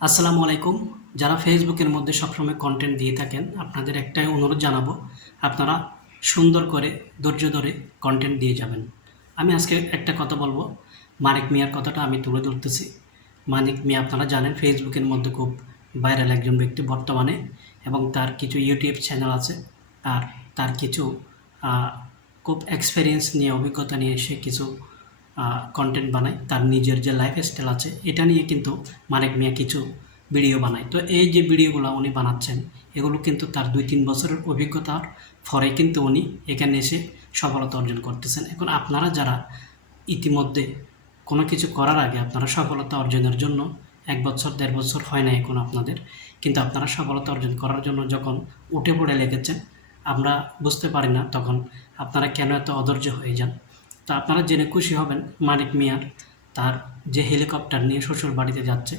আসসালামু আলাইকুম। যারা ফেসবুকের মধ্যে সবসময় কন্টেন্ট দিয়ে থাকেন, আপনাদের একটাই অনুরোধ জানাব, আপনারা সুন্দর করে, ধৈর্য ধরে কন্টেন্ট দিয়ে যাবেন। আমি আজকে একটা কথা বলব, মানিক মিয়ার কথাটা আমি তুলে ধরতেছি। মানিক মিয়া, আপনারা জানেন, ফেসবুকের মধ্যে খুব ভাইরাল একজন ব্যক্তি বর্তমানে এবং তার কিছু ইউটিউব চ্যানেল আছে। আর তার কিছু খুব এক্সপিরিয়েন্স নিয়ে, অভিজ্ঞতা নিয়ে সে কিছু কন্টেন্ট বানায়, তার নিজের যে লাইফ স্টাইল আছে, এটা নিয়ে কিন্তু মানিক মিয়া কিছু ভিডিও বানায়। তো এই যে ভিডিওগুলো উনি বানাচ্ছেন, এগুলো কিন্তু তার দুই তিন বছরের অভিজ্ঞতার পরে কিন্তু উনি এখানে এসে সফলতা অর্জন করতেছেন। এখন আপনারা যারা ইতিমধ্যে কোনো কিছু করার আগে আপনারা সফলতা অর্জনের জন্য এক বছর, দেড় বছর হয় না এখন আপনাদের, কিন্তু আপনারা সফলতা অর্জন করার জন্য যখন উঠে পড়ে লেগেছেন, আমরা বুঝতে পারি না তখন আপনারা কেন এত অধৈর্য হয়ে যান। তো আপনারা জেনে খুশি হবেন, মানিক মিয়ার তার যে হেলিকপ্টার নিয়ে শ্বশুর বাড়িতে যাচ্ছে,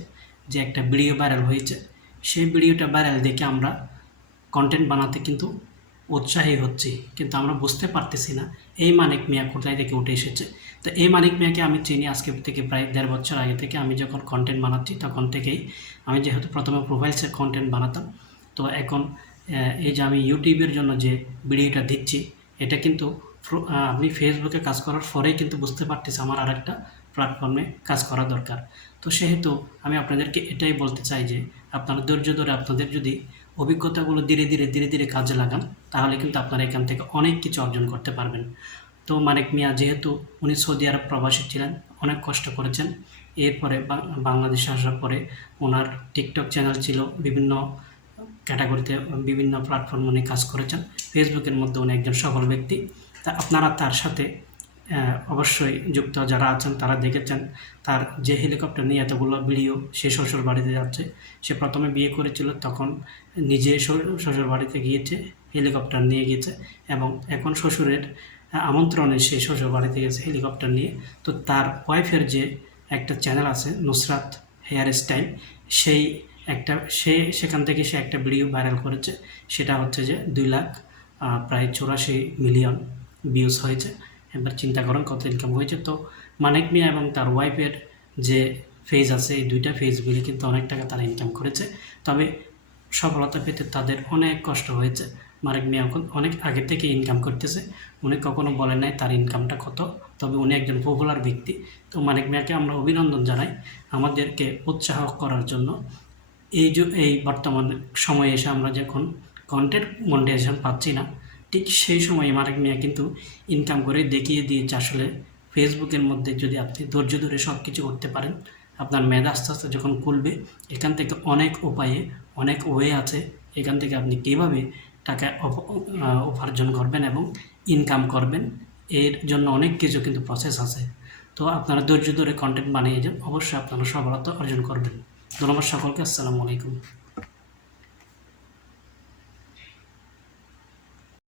যে একটা ভিডিও ভাইরাল হয়েছে। সেই ভিডিওটা ভাইরাল দেখে আমরা কন্টেন্ট বানাতে কিন্তু উৎসাহী হচ্ছি, কিন্তু আমরা বুঝতে পারতেছি না এই মানিক মিয়া কোথায় থেকে উঠে এসেছে। তো এই মানিক মিয়াকে আমি চিনি আজকে থেকে প্রায় দেড় বছর আগে থেকে আমি যখন কন্টেন্ট বানাচ্ছি তখন থেকেই আমি যেহেতু প্রথমে প্রোফাইলসের কন্টেন্ট বানাতাম, তো এখন এই যে আমি ইউটিউবের জন্য যে ভিডিওটা দিচ্ছি, এটা কিন্তু আপনি ফেসবুকে কাজ করার পরেই কিন্তু বুঝতে পারতেছি আমার আরেকটা প্ল্যাটফর্মে কাজ করা দরকার। তো সেহেতু আমি আপনাদেরকে এটাই বলতে চাই যে, আপনারা ধৈর্য ধরে আপনাদের যদি অভিজ্ঞতাগুলো ধীরে ধীরে ধীরে ধীরে কাজে লাগান, তাহলে কিন্তু আপনারা এখান থেকে অনেক কিছু অর্জন করতে পারবেন। তো মানিক মিয়া, যেহেতু উনি সৌদি আরব প্রবাসী ছিলেন, অনেক কষ্ট করেছেন। এরপরে বাংলাদেশে আসার পরে ওনার টিকটক চ্যানেল ছিল, বিভিন্ন ক্যাটাগরিতে বিভিন্ন প্ল্যাটফর্ম উনি কাজ করেছেন। ফেসবুকের মধ্যে উনি একজন সফল ব্যক্তি। আপনারা তার সাথে অবশ্যই যুক্ত যারা আছেন, তারা দেখেছেন তার যে হেলিকপ্টার নিয়ে এতগুলো ভিডিও সে শ্বশুর বাড়িতে যাচ্ছে। সে প্রথমে বিয়ে করেছিল, তখন নিজে শ্বশুর বাড়িতে গিয়েছে, হেলিকপ্টার নিয়ে গিয়েছে এবং এখন শ্বশুরের আমন্ত্রণে সে শ্বশুর বাড়িতে গেছে হেলিকপ্টার নিয়ে। তো তার ওয়াইফের যে একটা চ্যানেল আছে, নুসরাত হেয়ার স্টাইল, সেই একটা, সে সেখান থেকে সে একটা ভিডিও ভাইরাল করেছে। সেটা হচ্ছে যে দুই লাখ প্রায় চৌরাশি মিলিয়ন ভিউজ হয়েছে। এবার চিন্তা করেন কত ইনকাম হয়েছে। তো মানিক মিয়া এবং তার ওয়াইফের যে ফেজ আছে, এই দুইটা ফেজ মিলে কিন্তু অনেক টাকা তারা ইনকাম করেছে। তবে সফলতা পেতে তাদের অনেক কষ্ট হয়েছে। মানিক মিয়া এখন অনেক আগে থেকে ইনকাম করতেছে। উনি কখনো বলে নাই তার ইনকামটা কত। তবে উনি একজন পপুলার ব্যক্তি। তো মানিক মিয়াকে আমরা অভিনন্দন জানাই আমাদেরকে উৎসাহ করার জন্য। এই যে এই বর্তমান সময়ে এসে আমরা যখন কন্টেন্ট মনিটাইজেশন পাচ্ছি না ঠিক সেই সময় মানিক মিয়া কিন্তু ইনকাম করে দেখিয়ে দিয়েছে। আসলে ফেসবুকের মধ্যে যদি আপনি ধৈর্য ধরে সব কিছু করতে পারেন, আপনার মেধা আস্তে আস্তে যখন খুলবে, এখান থেকে অনেক উপায়ে, অনেক ওয়ে আছে। এখান থেকে আপনি কীভাবে টাকা উপার্জন করবেন এবং ইনকাম করবেন, এর জন্য অনেক কিছু কিন্তু প্রসেস আছে। তো আপনারা ধৈর্য ধরে কন্টেন্ট বানিয়ে যান, অবশ্যই আপনারা সফলতা অর্জন করবেন। ধন্যবাদ সকলকে, আসসালামু আলাইকুম।